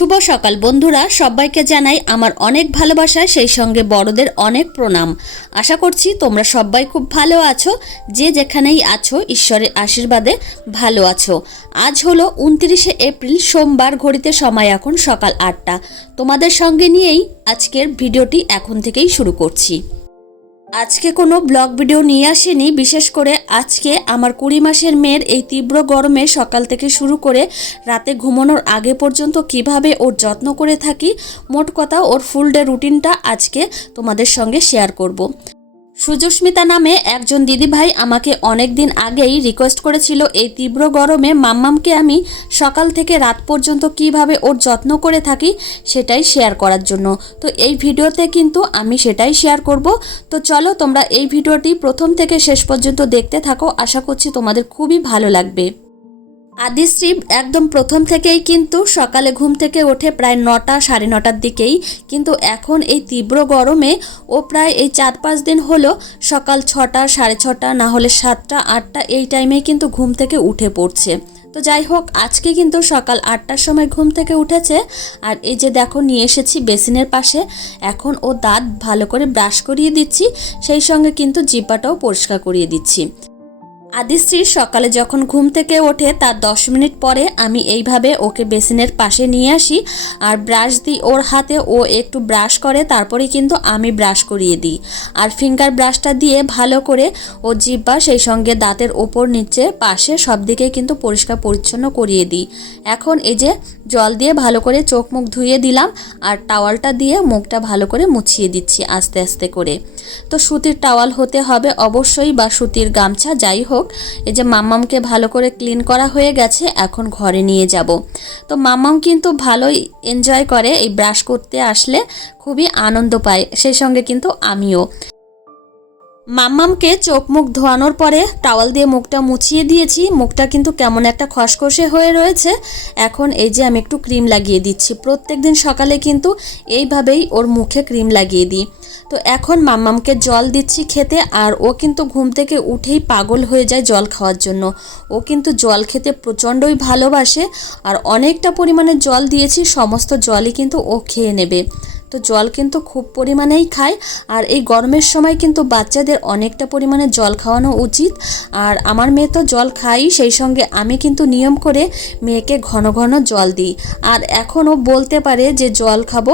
শুভ সকাল বন্ধুরা, সবাইকে জানাই আমার অনেক ভালোবাসা, সেই সঙ্গে বড়দের অনেক প্রণাম। আশা করছি তোমরা সবাই খুব ভালো আছো, যে যেখানেই আছো ঈশ্বরের আশীর্বাদে ভালো আছো। আজ হলো উনত্রিশে এপ্রিল, সোমবার ঘড়িতে সময় এখন সকাল আটটা। তোমাদের সঙ্গে নিয়েই আজকের ভিডিওটি এখন থেকেই শুরু করছি। আজকে কোনো ব্লগ ভিডিও নিয়ে আসেনি, বিশেষ করে আজকে আমার কুড়ি মাসের মেয়ের এই তীব্র গরমে সকাল থেকে শুরু করে রাতে ঘুমানোর আগে পর্যন্ত কীভাবে ওর যত্ন করে থাকি, মোট কথা ওর ফুল ডে রুটিনটা আজকে তোমাদের সঙ্গে শেয়ার করব। সুজস্মিতা নামে একজন দিদিভাই আমাকে অনেক দিন আগেই রিকোয়েস্ট করেছিল এই তীব্র গরমে, মাম্মামকে আমি সকাল থেকে রাত পর্যন্ত কীভাবে ওর যত্ন করে থাকি সেটাই শেয়ার করার জন্য। তো এই ভিডিওতে কিন্তু আমি সেটাই শেয়ার করব। তো চলো তোমরা এই ভিডিওটি প্রথম থেকে শেষ পর্যন্ত দেখতে থাকো। আশা করছি তোমাদের খুবই ভালো লাগবে। আদিশ্রী একদম প্রথম থেকেই কিন্তু সকালে ঘুম থেকে ওঠে প্রায় নটা, সাড়ে নটার দিকেই। কিন্তু এখন এই তীব্র গরমে ও প্রায় এই চার পাঁচ দিন হলো সকাল ছটা, সাড়ে ছটা, না হলে সাতটা, আটটা এই টাইমেই কিন্তু ঘুম থেকে উঠে পড়ছে। তো যাই হোক, আজকে কিন্তু সকাল আটটার সময় ঘুম থেকে উঠেছে। আর এই যে দেখো, নিয়ে এসেছি বেসিনের পাশে। এখন ও দাঁত ভালো করে ব্রাশ করিয়ে দিচ্ছি। সেই সঙ্গে কিন্তু জিব্বাটাও পরিষ্কার করিয়ে দিচ্ছি। আদিশ্রী সকালে যখন ঘুম থেকে ওঠে, তার দশ মিনিট পরে আমি এইভাবে ওকে বেসিনের পাশে নিয়ে আসি আর ব্রাশ দিই ওর হাতে। ও একটু ব্রাশ করে তারপরে কিন্তু আমি ব্রাশ করিয়ে দিই। আর ফিঙ্গার ব্রাশটা দিয়ে ভালো করে ও জিব্বা সেই সঙ্গে দাঁতের ওপর, নিচে, পাশে সব দিকে কিন্তু পরিষ্কার পরিচ্ছন্ন করিয়ে দিই। এখন এই যে জল দিয়ে ভালো করে চোখ মুখ ধুয়ে দিলাম আর টাওয়ালটা দিয়ে মুখটা ভালো করে মুছিয়ে দিচ্ছি আস্তে আস্তে করে। তো সুতির টাওয়াল হতে হবে অবশ্যই বা সুতির গামছা যাই হোক এই যে মাম্মামকে ভালো করে ক্লিন করা হয়ে গেছে, এখন ঘরে নিয়ে যাব। তো মাম্মাম কিন্তু ভালোই এনজয় করে এই ব্রাশ করতে আসলে, খুবই আনন্দ পায়, সেই সঙ্গে কিন্তু আমিও। মাম্মামকে চোখ মুখ ধোয়ানোর পরে টাওয়াল দিয়ে মুখটা মুছিয়ে দিয়েছি। মুখটা কিন্তু কেমন একটা খসখসে হয়ে রয়েছে। এখন এই যে আমি একটু ক্রিম লাগিয়ে দিচ্ছি। প্রত্যেক দিন সকালে কিন্তু এইভাবেই ওর মুখে ক্রিম লাগিয়ে দিই। তো এখন মাম্মামকে জল দিচ্ছি খেতে আর ও কিন্তু ঘুম থেকে উঠেই পাগল হয়ে যায় জল খাওয়ার জন্য। ও কিন্তু জল খেতে প্রচণ্ডই ভালোবাসে আর অনেকটা পরিমাণে জল দিয়েছি, সমস্ত জলই কিন্তু ও খেয়ে নেবে। তো জল কিন্তু খুব পরিমাণেই খায়। আর এই গরমের সময় কিন্তু বাচ্চাদের অনেকটা পরিমাণে জল খাওয়ানো উচিত। আর আমার মেয়ে তো জল খাই সেই সঙ্গে আমি কিন্তু নিয়ম করে মেয়েকে ঘন ঘন জল দিই। আর এখনও বলতে পারে যে, জল খাব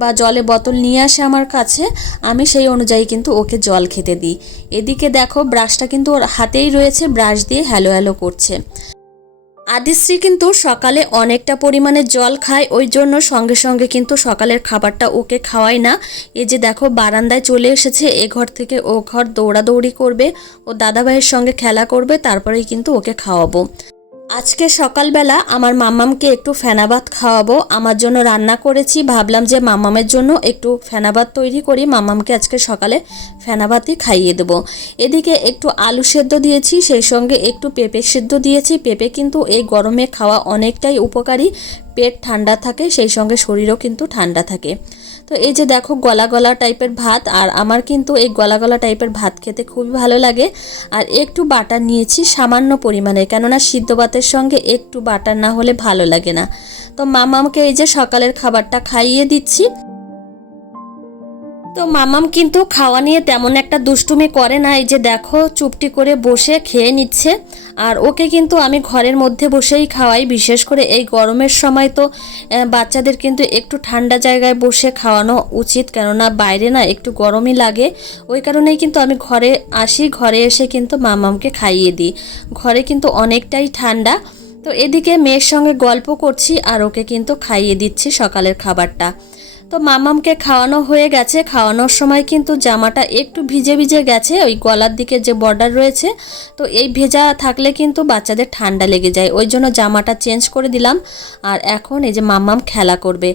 বা জলে বোতল নিয়ে আসে আমার কাছে, আমি সেই অনুযায়ী কিন্তু ওকে জল খেতে দিই। এদিকে দেখো, ব্রাশটা কিন্তু ওর হাতেই রয়েছে, ব্রাশ দিয়ে হ্যালো হ্যালো করছে। আদিশ্রী কিন্তু সকালে অনেকটা পরিমাণে জল খায়, ওই জন্য সঙ্গে সঙ্গে কিন্তু সকালের খাবারটা ওকে খাওয়াই না। এই যে দেখো, বারান্দায় চলে এসেছে, এ ঘর থেকে ও ঘর দৌড়াদৌড়ি করবে, ও দাদাভাইয়ের সঙ্গে খেলা করবে, তারপরেই কিন্তু ওকে খাওয়াবো। আজকে সকালবেলা আমার মাম্মামকে একটু ফেনাবাত খাওয়াবো। আমার জন্য রান্না করেছি। ভাবলাম যে মাম্মামের জন্য একটু ফেনাবাত তৈরি করি। মাম্মামকে আজকে সকালে ফেনাবাতই খাইয়ে দেবো। এদিকে একটু আলু সেদ্ধ দিয়েছি, সেই সঙ্গে একটু পেঁপে সেদ্ধ দিয়েছি। পেঁপে কিন্তু এই গরমে খাওয়া অনেকটাই উপকারী। পেট ঠান্ডা থাকে, সেই সঙ্গে শরীরও কিন্তু ঠান্ডা থাকে। তো এই যে দেখো গলা গলা টাইপের ভাত, আর আমার কিন্তু এই গলা গলা টাইপের ভাত খেতে খুবই ভালো লাগে। আর একটু বাটার নিয়েছি সামান্য পরিমাণে, কেননা সিদ্ধ ভাতের সঙ্গে একটু বাটার না হলে ভালো লাগে না। তো মামাকে এই যে সকালের খাবারটা খাইয়ে দিচ্ছি। তো মামাম কিন্তু খাওয়া নিয়ে তেমন একটা দুষ্টুমি করে না, এই যে দেখো চুপটি করে বসে খেয়ে নিচ্ছে। আর ওকে কিন্তু আমি ঘরের মধ্যে বসেই খাওয়াই, বিশেষ করে এই গরমের সময় তো বাচ্চাদের কিন্তু একটু ঠান্ডা জায়গায় বসে খাওয়ানো উচিত, কেননা বাইরে না একটু গরমই লাগে। ওই কারণেই কিন্তু আমি ঘরে আসি, ঘরে এসে কিন্তু মামামকে খাইয়ে দিই। ঘরে কিন্তু অনেকটাই ঠান্ডা। তো এদিকে মেয়ের সঙ্গে গল্প করছি আর ওকে কিন্তু খাইয়ে দিচ্ছি সকালের খাবারটা। তো মামামকে খাওয়ানো হয়ে গেছে। খাওয়ানোর সময় কিন্তু জামাটা একটু ভিজে ভিজে গেছে, ওই গলার দিকে যে বর্ডার রয়েছে, তো এই ভেজা থাকলে কিন্তু বাচ্চাদের ঠান্ডা লেগে যায়। ওই জন্য জামাটা চেঞ্জ করে দিলাম। আর এখন এই যে মামাম খেলা করবে।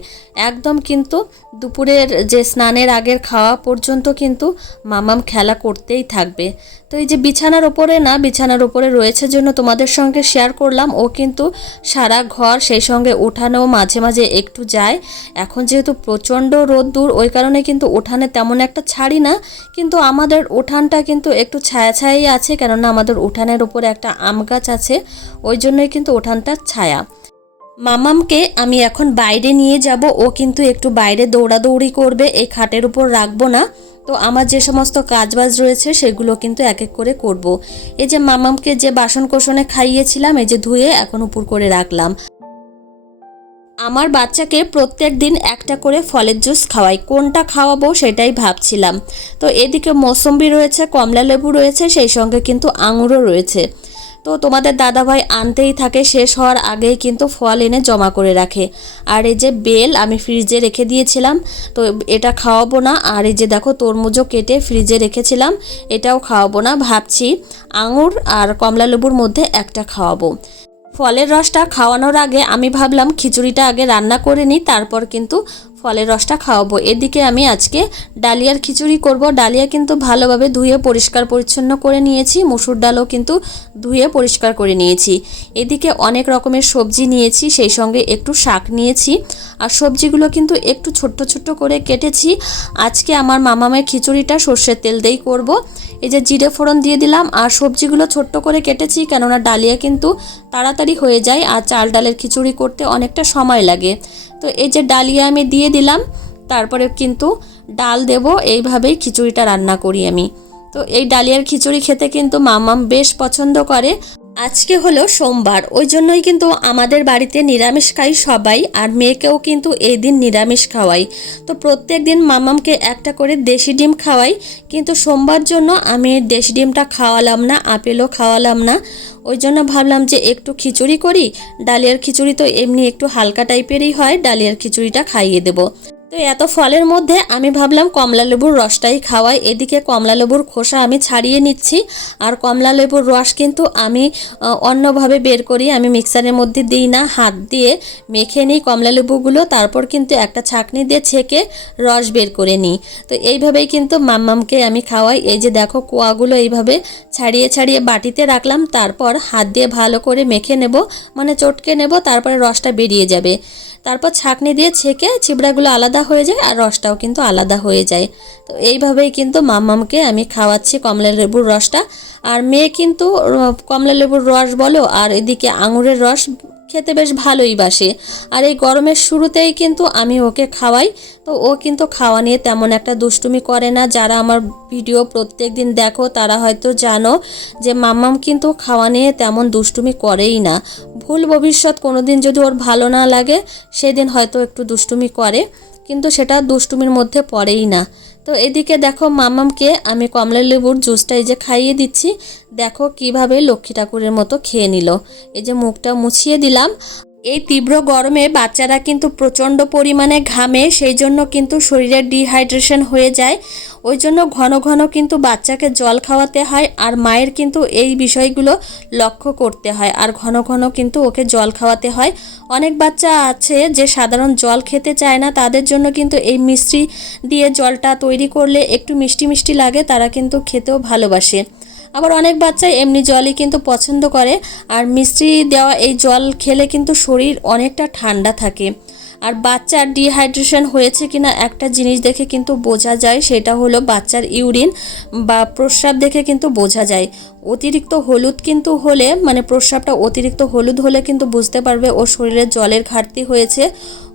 একদম কিন্তু দুপুরের যে স্নানের আগের খাওয়া পর্যন্ত কিন্তু মামাম খেলা করতেই থাকবে। তো এই যে বিছানার ওপরে না, বিছানার ওপরে রয়েছে জন্য তোমাদের সঙ্গে শেয়ার করলাম। ও কিন্তু সারা ঘর সেই সঙ্গে উঠানেও মাঝে মাঝে একটু যায়। এখন যেহেতু প্রচণ্ড রোদ্দুর, ওই কারণে কিন্তু উঠানে তেমন একটা ছাড়ি না, কিন্তু আমাদের উঠানটা কিন্তু একটু ছায়া ছায়াই আছে, কেননা আমাদের উঠানের উপরে একটা আম গাছ আছে, ওই জন্যই কিন্তু উঠানটা ছায়া। মামামকে আমি এখন বাইরে নিয়ে যাব, ও কিন্তু একটু বাইরে দৌড়াদৌড়ি করবে, এই খাটের উপর রাখব না। তো আমার যে সমস্ত কাজবাজ রয়েছে, সেগুলো কিন্তু এক এক করে করব। এই যে মামামকে যে বাসন কোসনে খাইয়েছিলাম, এই যে ধুয়ে এখন উপর করে রাখলাম। আমার বাচ্চাকে প্রত্যেক দিন একটা করে ফলের জুস খাওয়াই। কোনটা খাওয়াবো সেটাই ভাবছিলাম। তো এদিকে মৌসম্বি রয়েছে, কমলা লেবু রয়েছে, সেই সঙ্গে কিন্তু আঙুরও রয়েছে। তো তোমাদের দাদাভাই আনতেই থাকে, শেষ হওয়ার আগেই কিন্তু ফল এনে জমা করে রাখে। আর এই যে বেল আমি ফ্রিজে রেখে দিয়েছিলাম, তো এটা খাওয়াবো না। আর এই যে দেখো তরমুজও কেটে ফ্রিজে রেখেছিলাম, এটাও খাওয়াবো না। ভাবছি আঙুর আর কমলা লেবুর মধ্যে একটা খাওয়াবো। ফলের রসটা খাওয়ানোর আগে আমি ভাবলাম খিচুড়িটা আগে রান্না করে নিই তারপর কিন্তু ফলের রসটা খাওয়াবো। এদিকে আমি আজকে ডালিয়ার খিচুড়ি করব। ডালিয়া কিন্তু ভালোভাবে ধুয়ে পরিষ্কার পরিচ্ছন্ন করে নিয়েছি। মুসুর ডালও কিন্তু ধুয়ে পরিষ্কার করে নিয়েছি। এদিকে অনেক রকমের সবজি নিয়েছি, সেই সঙ্গে একটু শাক নিয়েছি। আর সবজিগুলো কিন্তু একটু ছোট্ট ছোট্ট করে কেটেছি। আজকে আমার মামামের খিচুড়িটা সর্ষের তেল দিয়েই করব। এই যে জিরে ফোড়ন দিয়ে দিলাম। আর সবজিগুলো ছোট্ট করে কেটেছি, কেননা ডালিয়া কিন্তু তাড়াতাড়ি হয়ে যায়। আর চাল ডালের খিচুড়ি করতে অনেকটা সময় লাগে। তো এই যে ডালিয়া আমি দিয়ে দিলাম, তারপরে কিন্তু ডাল দেব, এইভাবেই খিচুড়িটা রান্না করি আমি। তো এই ডালিয়ার খিচুড়ি খেতে কিন্তু মামাম বেশ পছন্দ করে। আজকে হলো সোমবার, ওই জন্যই কিন্তু আমাদের বাড়িতে নিরামিষ খাই সবাই আর মেয়েকেও কিন্তু এই দিন নিরামিষ খাওয়াই। তো প্রত্যেক দিন মামামকে একটা করে দেশি ডিম খাওয়াই, কিন্তু সোমবার জন্য আমি দেশি ডিমটা খাওয়ালাম না, আপেলও খাওয়ালাম না। ওই জন্য ভাবলাম যে একটু খিচুড়ি করি ডালিয়ার খিচুড়ি তো এমনি একটু হালকা টাইপেরই হয় ডালিয়ার খিচুড়িটা খাইয়ে দেবো। তো এত ফলের মধ্যে আমি ভাবলাম কমলা লেবুর রসটাই খাওয়াই। এদিকে কমলা লেবুর খোসা আমি ছাড়িয়ে নিচ্ছি আর কমলা লেবুর রস কিন্তু আমি অন্যভাবে বের করি। আমি মিক্সারের মধ্যে দিই না, হাত দিয়ে মেখে নিই কমলা লেবুগুলো, তারপর কিন্তু একটা ছাঁকনি দিয়ে ছেঁকে রস বের করে নিই। তো এইভাবেই কিন্তু মাম্মামকে আমি খাওয়াই। এই যে দেখো কোয়াগুলো এইভাবে ছাড়িয়ে ছাড়িয়ে বাটিতে রাখলাম, তারপর হাত দিয়ে ভালো করে মেখে নেব মানে চটকে নেব, তারপরে রসটা বেরিয়ে যাবে। তারপর ছাঁকনি দিয়ে ছেঁকে চিবড়াগুলো আলাদা হয়ে যায় আর রসটাও কিন্তু আলাদা হয়ে যায়। তো এইভাবেই কিন্তু মাম্মামকে আমি খাওয়াচ্ছি কমলা লেবুর রসটা। আর মেয়ে কিন্তু কমলা লেবুর রস বলো আর এদিকে আঙুরের রস খেতে বেশ ভালোই বাসে। আর এই গরমের শুরুতেই কিন্তু আমি ওকে খাওয়াই। তো ও কিন্তু খাওয়া নিয়ে তেমন একটা দুষ্টুমি করে না। যারা আমার ভিডিও প্রত্যেক দিন দেখো তারা হয়তো জানো যে মাম্মাম কিন্তু খাওয়া নিয়ে তেমন দুষ্টুমি করেই না। ভুল ভবিষ্যৎ কোনো দিন যদি ওর ভালো না লাগে, সেদিন হয়তো একটু দুষ্টুমি করে, কিন্তু সেটা দুষ্টুমির মধ্যে পড়েই না। তো এদিকে দেখো মামামকে আমি কমলা লেবুর জুসটা এই যে খাইয়ে দিচ্ছি, দেখো কীভাবে লক্ষ্মী ঠাকুরের মতো খেয়ে নিল। এই যে মুখটা মুছিয়ে দিলাম এই তীব্র গরমে বাচ্চারা কিন্তু প্রচণ্ড পরিমাণে ঘামে সেই জন্য কিন্তু শরীরের ডিহাইড্রেশন হয়ে যায়। ওই জন্য ঘন ঘন কিন্তু বাচ্চাকে জল খাওয়াতে হয় আর মায়ের কিন্তু এই বিষয়গুলো লক্ষ্য করতে হয় আর ঘন ঘন কিন্তু ওকে জল খাওয়াতে হয়। অনেক বাচ্চা আছে যে সাধারণ জল খেতে চায় না, তাদের জন্য কিন্তু এই মিষ্টি দিয়ে জলটা তৈরি করলে একটু মিষ্টি মিষ্টি লাগে, তারা কিন্তু খেতেও ভালোবাসে। আবার অনেক বাচ্চা এমনি জলই কিন্তু পছন্দ করে। আর মিষ্টি দেওয়া এই জল খেলে কিন্তু শরীর অনেকটা ঠান্ডা থাকে। আর বাচ্চার ডিহাইড্রেশন হয়েছে কিনা একটা জিনিস দেখে কিন্তু বোঝা যায়, সেটা হলো বাচ্চার ইউরিন বা প্রস্রাব দেখে কিন্তু বোঝা যায়। অতিরিক্ত হলুদ কিন্তু হলে মানে প্রস্রাবটা অতিরিক্ত হলুদ হলে কিন্তু বুঝতে পারবে ও শরীরে জলের ঘাটতি হয়েছে,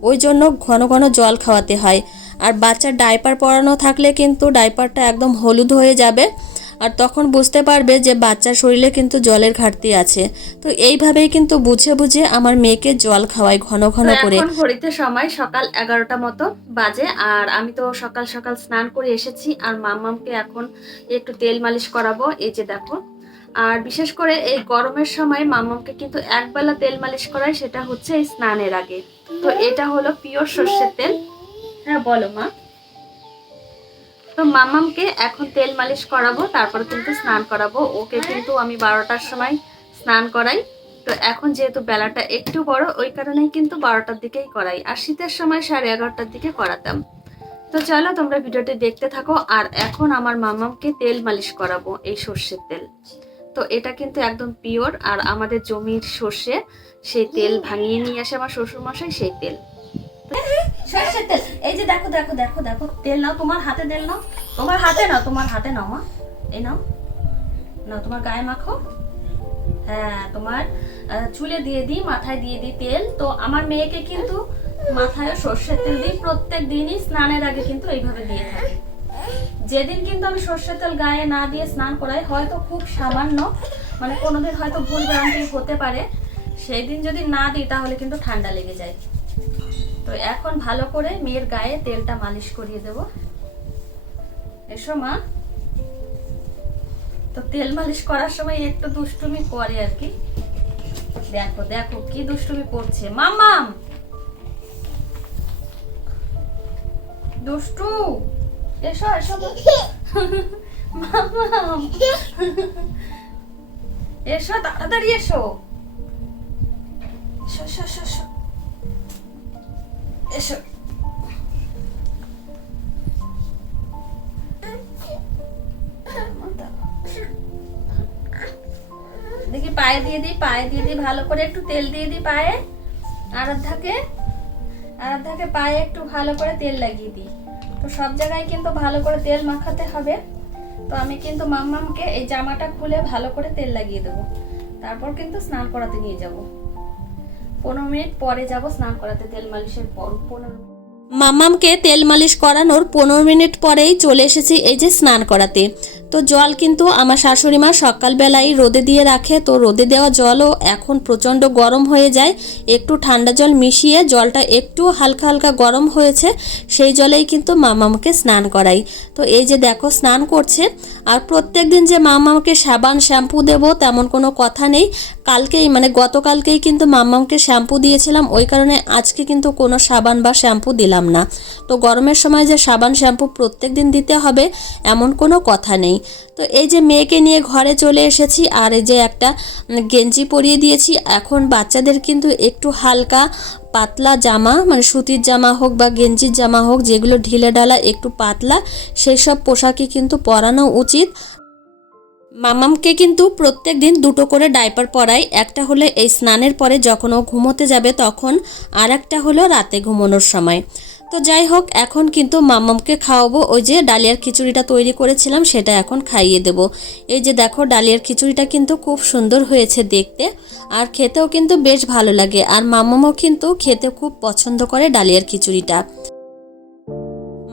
ওই জন্য ঘন ঘন জল খাওয়াতে হয়। আর বাচ্চার ডাইপার পরানো থাকলে কিন্তু ডাইপারটা একদম হলুদ হয়ে যাবে। আর তখন বুঝতে পারবে যে বাচ্চার শরীরে কিন্তু জলের ঘাটতি আছে। তো এইভাবেই কিন্তু বুঝে বুঝে আমার মেয়েকে জল খাওয়াই ঘন ঘন করে। এখন ঘড়িতে সময় সকাল এগারোটা মতো বাজে আর আমি তো সকাল সকাল স্নান করে এসেছি আর মাম্মামকে এখন একটু তেল মালিশ করাবো এই যে দেখো। আর বিশেষ করে এই গরমের সময় মাম্মামকে কিন্তু একবেলা তেল মালিশ করাই সেটা হচ্ছে এই স্নানের আগে। তো এটা হলো পিওর সর্ষের তেল। হ্যাঁ বলো মা। তো মামামকে এখন তেল মালিশ করাবো, তারপর কিন্তু স্নান করাবো। ওকে কিন্তু আমি বারোটার সময় স্নান করাই। তো এখন যেহেতু বেলাটা একটু বড়, ওই কারণেই কিন্তু বারোটার দিকেই করাই। আর শীতের সময় সাড়ে এগারোটার দিকে করাতাম। তো চলো তোমরা ভিডিওটি দেখতে থাকো। আর এখন আমার মামামকে তেল মালিশ করাবো, এই সর্ষের তেল। তো এটা কিন্তু একদম পিওর। আর আমাদের জমির সর্ষে, সেই তেল ভাঙিয়ে নিয়ে আসে আমার শ্বশুরমশাই, সেই তেল। সর্ষের তেল। এই যে দেখো দেখো দেখো দেখো, তেল নাও, তোমার হাতে তেল নাও। তোমার হাতে নাও, তোমার হাতে নাও, মা। এই নাও। নাও, তোমার গায়ে মাখো। হ্যাঁ তোমার চুলে দিয়ে দিই, মাথায় দিয়ে দিই তেল। তো আমার মেয়েকে কিন্তু মাথায় সর্ষের তেল দিই। প্রত্যেক দিনই স্নানের আগে কিন্তু এইভাবে দিয়ে থাকি। যেদিন কিন্তু আমি সর্ষের তেল গায়ে না দিয়ে স্নান করাই, হয়তো খুব সামান্য মানে কোনোদিন হয়তো ভুল ভ্রান্তি হতে পারে। সেই দিন যদি না দিই, তাহলে কিন্তু ঠান্ডা লেগে যায়। তো এখন ভালো করে মেয়ের গায়ে তেলটা মালিশ করিয়ে দেব। এসো মা। তো তেল মালিশ করার সময় একটু দুষ্টুমি করে আর কি। দেখো দেখো কি দুষ্টুমি করছে। মামাম দুষ্টু! এসো এসো মামাম এসো, তাড়াতাড়ি এসো এসো এসো এসো। এসো। দেখি পায়ে দিয়ে দিই, পায়ে দিয়ে দিই, ভালো করে একটু তেল দিয়ে দিই পায়ে। আরাধ্যাকে আরাধ্যাকে পায়ে একটু ভালো করে তেল লাগিয়ে দিই। তো সব জায়গায় কিন্তু ভালো করে তেল মাখাতে হবে। তো আমি কিন্তু মাম্মামকে এই জামাটা খুলে ভালো করে তেল লাগিয়ে দেবো। তারপর কিন্তু স্নান করাতে নিয়ে যাব। পনেরো মিনিট পরে যাব, স্নান করাতে তেল মালিশের পর পনেরো মামামকে তেল মালিশ করানোর পনেরো মিনিট পরেই চলে এসেছি এই যে স্নান করাতে। তো জল কিন্তু আমার শাশুড়ি মা সকালবেলায় রোদে দিয়ে রাখে। তো রোদে দেওয়া জলও এখন প্রচণ্ড গরম হয়ে যায়। একটু ঠান্ডা জল মিশিয়ে জলটা একটু হালকা হালকা গরম হয়েছে, সেই জলেই কিন্তু মামামকে স্নান করাই। তো এই যে দেখো, স্নান করছে। আর প্রত্যেক দিন যে মামামকে সাবান, শ্যাম্পু দেব তেমন কোনো কথা নেই। কালকেই মানে গতকালকেই কিন্তু মাম্মামকে শ্যাম্পু দিয়েছিলাম। ওই কারণে আজকে কিন্তু কোনো সাবান বা শ্যাম্পু দিলাম না। তো গরমের সময় যে সাবান, শ্যাম্পু প্রত্যেক দিন দিতে হবে, এমন কোনো কথা নেই। তো এই যে মেয়েকে নিয়ে ঘরে চলে এসেছি, আর এই যে একটা গেঞ্জি পরিয়ে দিয়েছি। এখন বাচ্চাদের কিন্তু একটু হালকা পাতলা জামা মানে সুতির জামা হোক বা গেঞ্জির জামা হোক, যেগুলো ঢিলে ঢালা একটু পাতলা সেই সব পোশাকই কিন্তু পরানো উচিত। মামামকে কিন্তু প্রত্যেক দিন দুটো করে ডাইপার পরাই। একটা হলে এই স্নানের পরে যখন ও ঘুমোতে যাবে, তখন আর একটা হলো রাতে ঘুমানোর সময়। তো যাই হোক, এখন কিন্তু মামামকে খাওয়াবো। ওই যে ডালিয়ার খিচুড়িটা তৈরি করেছিলাম, সেটা এখন খাইয়ে দেব। এই যে দেখো, ডালিয়ার খিচুড়িটা কিন্তু খুব সুন্দর হয়েছে দেখতে, আর খেতেও কিন্তু বেশ ভালো লাগে। আর মামামও কিন্তু খেতে খুব পছন্দ করে ডালিয়ার খিচুড়িটা।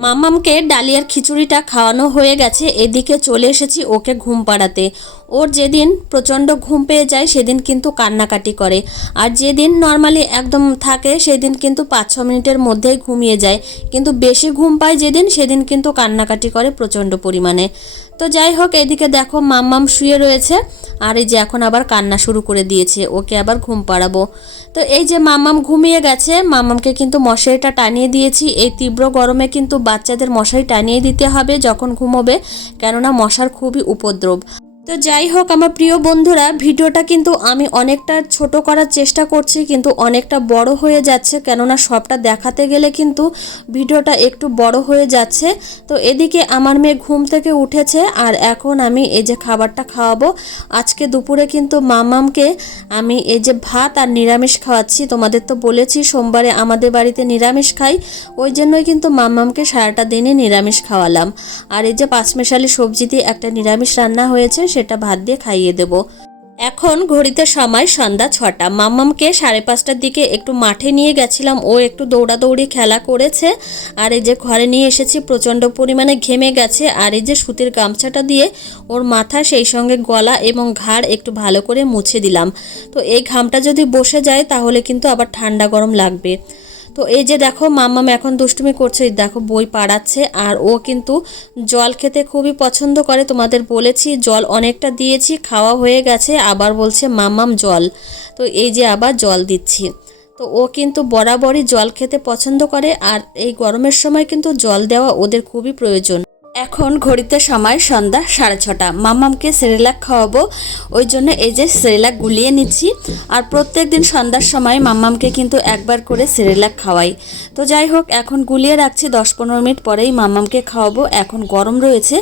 মামামকে ডালিয়ার খিচুড়িটা খাওয়ানো হয়ে গেছে, এদিকে চলে এসেছি ওকে ঘুম পাড়াতে। ওর যেদিন প্রচণ্ড ঘুম পেয়ে যায়, সেদিন কিন্তু কান্নাকাটি করে। আর যেদিন নর্মালি একদম থাকে, সেদিন কিন্তু পাঁচ ছ মিনিটের মধ্যেই ঘুমিয়ে যায়। কিন্তু বেশি ঘুম পায় যেদিন, সেদিন কিন্তু কান্নাকাটি করে প্রচণ্ড পরিমাণে। তো যাই হোক, এদিকে দেখো মাম্মাম শুয়ে রয়েছে। আর এই যে এখন আবার কান্না শুরু করে দিয়েছে, ওকে আবার ঘুম পাড়াবো। তো এই যে মাম্মাম ঘুমিয়ে গেছে, মাম্মামকে কিন্তু মশারিটা টানিয়ে দিয়েছি। এই তীব্র গরমে কিন্তু বাচ্চাদের মশারি টানিয়ে দিতে হবে যখন ঘুমোবে, কেননা মশার খুবই উপদ্রব। তো যাই হোক, আমার প্রিয় বন্ধুরা, ভিডিওটা কিন্তু আমি অনেকটা ছোট করার চেষ্টা করছি, কিন্তু অনেকটা বড় হয়ে যাচ্ছে। কেননা সবটা দেখাতে গেলে কিন্তু ভিডিওটা একটু বড় হয়ে যাচ্ছে। তো এদিকে আমার মেয়ে ঘুম থেকে উঠেছে, আর এখন আমি এই যে খাবারটা খাওয়াবো। আজকে দুপুরে কিন্তু মামামকে আমি এই যে ভাত আর নিরামিষ খাওয়াচ্ছি। তোমাদের তো বলেছি, সোমবারে আমাদের বাড়িতে নিরামিষ খাই। ওই জন্যই কিন্তু মামামকে সারাটা দিনে নিরামিষ খাওয়ালাম। আর এই যে পাঁচমেশালি সবজি দিয়ে একটা নিরামিষ রান্না হয়েছে সেটা ভাত দিয়ে খাইয়ে দেব। এখন ঘড়িতে সময় সন্ধ্যা ছটা। মাম্মামকে সাড়ে পাঁচটার দিকে একটু মাঠে নিয়ে গেছিলাম। ও একটু দৌড়াদৌড়ি খেলা করেছে। আর এই যে ঘরে নিয়ে এসেছি, প্রচণ্ড পরিমাণে ঘেমে গেছে। আর এই যে সুতির গামছাটা দিয়ে ওর মাথা, সেই সঙ্গে গলা এবং ঘাড় একটু ভালো করে মুছে দিলাম। তো এই ঘামটা যদি বসে যায়, তাহলে কিন্তু আবার ঠান্ডা গরম লাগবে। তো এই যে দেখো, মাম্মাম এখন দুষ্টুমি করছে দেখো বই পাড়াচ্ছে, আর ও কিন্তু জল খেতে খুবই পছন্দ করে, তোমাদের বলেছি, জল অনেকটা দিয়েছি, খাওয়া হয়ে গেছে, আবার বলছে মাম্মাম জল। তো এই যে আবার জল দিচ্ছি। তো ও কিন্তু বরাবরই জল খেতে পছন্দ করে, আর এই গরমের সময় কিন্তু জল দেওয়া ওদের খুবই প্রয়োজন। এখন ঘড়িতে সময় সন্ধ্যা সাড়ে ছটা। মাম্মামকে সেরেলাক খাওয়াবো, ওই জন্য এই যে সেরেলাক গুলিয়ে নিচ্ছি। আর প্রত্যেক দিন সন্ধ্যার সময় মাম্মামকে কিন্তু একবার করে সেরেলাক খাওয়াই। তো যাই হোক, এখন গুলিয়ে রাখছি দশ পনেরো মিনিট পরেই মাম্মামকে খাওয়াবো, এখন গরম রয়েছে।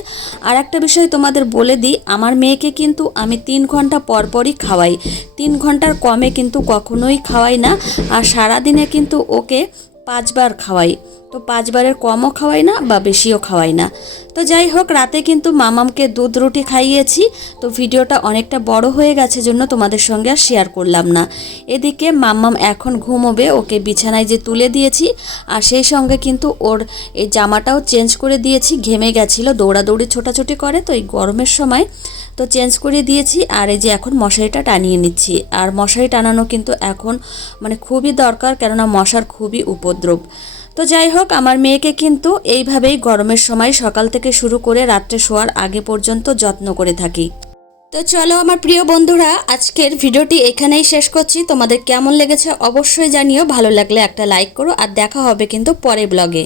আর একটা বিষয় তোমাদের বলে দিই, আমার মেয়েকে কিন্তু আমি তিন ঘণ্টা পর পরই খাওয়াই। তিন ঘণ্টার কমে কিন্তু কখনোই খাওয়াই না। আর সারাদিনে কিন্তু ওকে পাঁচবার খাওয়াই। তো পাঁচবারের কমও খাওয়াই না বা বেশিও খাওয়াই না। তো যাই হোক, রাতে কিন্তু মামামকে দুধ রুটি খাইয়েছি। তো ভিডিওটা অনেকটা বড় হয়ে গেছে জন্য তোমাদের সঙ্গে আর শেয়ার করলাম না। এদিকে মাম্মাম এখন ঘুমোবে, ওকে বিছানায় যে তুলে দিয়েছি, আর সেই সঙ্গে কিন্তু ওর এই জামাটাও চেঞ্জ করে দিয়েছি, ঘেমে গেছিল, দৌড়াদৌড়ি ছোটাছুটি করে তো এই গরমের সময়। তো চেঞ্জ করে দিয়েছি, আর এই যে এখন মশারিটা টানিয়ে নিচ্ছি। আর মশারি টানানো কিন্তু এখন মানে খুবই দরকার, কেননা মশার খুবই উপদ্রব। তো যাই হোক, আমার মেয়েকে কিন্তু এইভাবেই গরমের সময় সকাল থেকে শুরু করে রাত্রে শোয়ার আগে পর্যন্ত যত্ন করে থাকি। তো চলো আমার প্রিয় বন্ধুরা, আজকের ভিডিওটি এখানেই শেষ করছি। তোমাদের কেমন লেগেছে অবশ্যই জানিও। ভালো লাগলে একটা লাইক করো, আর দেখা হবে কিন্তু পরে ব্লগে।